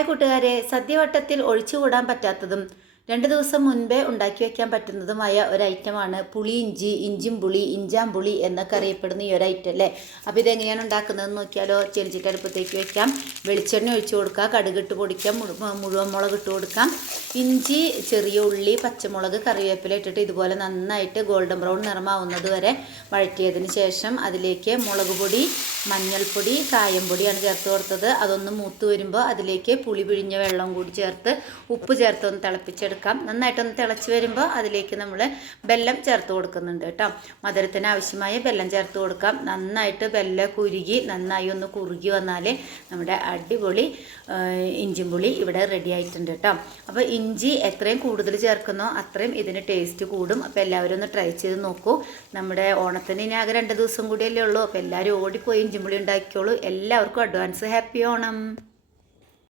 Hi കൂട്ടുകാരെ സദ്യവട്ടത്തിൽ ഒഴിച്ചുകൂടാൻ പറ്റാത്തതും രണ്ട് ദിവസം മുൻപേ ഉണ്ടാക്കി വെക്കാൻ പറ്റുന്നതുമായ ഒരു ഐറ്റമാണ് പുളി ഇഞ്ചി ഇഞ്ചിം പുളി ഇഞ്ചാം പുളി എന്നൊക്കെ അറിയപ്പെടുന്ന ഈ ഒരു ഐറ്റം അല്ലേ അപ്പോൾ ഇതെങ്ങനെയാണ് ഉണ്ടാക്കുന്നതെന്ന് നോക്കിയാലോ. ചെലിച്ചിട്ട് അടുപ്പത്തേക്ക് വെക്കാം. വെളിച്ചെണ്ണ ഒഴിച്ചു കൊടുക്കാം. കടുകിട്ട് പൊടിക്കാം. മുഴു- മുഴുവൻ മുളക് ഇട്ട് കൊടുക്കാം. ഇഞ്ചി ചെറിയ ഉള്ളി പച്ചമുളക് കറിവേപ്പില ഇട്ടിട്ട് ഇതുപോലെ നന്നായിട്ട് ഗോൾഡൻ ബ്രൗൺ നിറമാവുന്നത് വരെ വഴറ്റിയതിന് ശേഷം അതിലേക്ക് മുളക് പൊടി മഞ്ഞൾപ്പൊടി കായംപൊടിയാണ് ചേർത്ത് കൊടുത്തത്. അതൊന്ന് മൂത്ത് വരുമ്പോൾ അതിലേക്ക് പുളി പിഴിഞ്ഞ വെള്ളം കൂടി ചേർത്ത് ഉപ്പ് ചേർത്ത് ഒന്ന് തിളപ്പിച്ചെടുക്കാം. നന്നായിട്ടൊന്ന് തിളച്ച് വരുമ്പോൾ അതിലേക്ക് നമ്മൾ ബെല്ലം ചേർത്ത് കൊടുക്കുന്നുണ്ട് കേട്ടോ. മധുരത്തിന് ആവശ്യമായ ബെല്ലം ചേർത്ത് കൊടുക്കാം. നന്നായിട്ട് ബെല്ലം കുരുകി നന്നായി ഒന്ന് കുറുകി വന്നാൽ നമ്മുടെ അടിപൊളി ഇഞ്ചിൻ പുളി ഇവിടെ റെഡി ആയിട്ടുണ്ട് കേട്ടോ. അപ്പോൾ ഇഞ്ചി എത്രയും കൂടുതൽ ചേർക്കുന്നോ അത്രയും ഇതിന് ടേസ്റ്റ് കൂടും. അപ്പോൾ എല്ലാവരും ഒന്ന് ട്രൈ ചെയ്ത് നോക്കൂ. നമ്മുടെ ഓണത്തിന് ഇനി ആകെ രണ്ട് ദിവസം കൂടിയല്ലേ ഉള്ളൂ. അപ്പോൾ എല്ലാവരും ഓടിപ്പോയി ഇഞ്ചിമുളി ഉണ്ടാക്കിയോളൂ എല്ലാവർക്കും അഡ്വാൻസ് ഹാപ്പി ഓണം.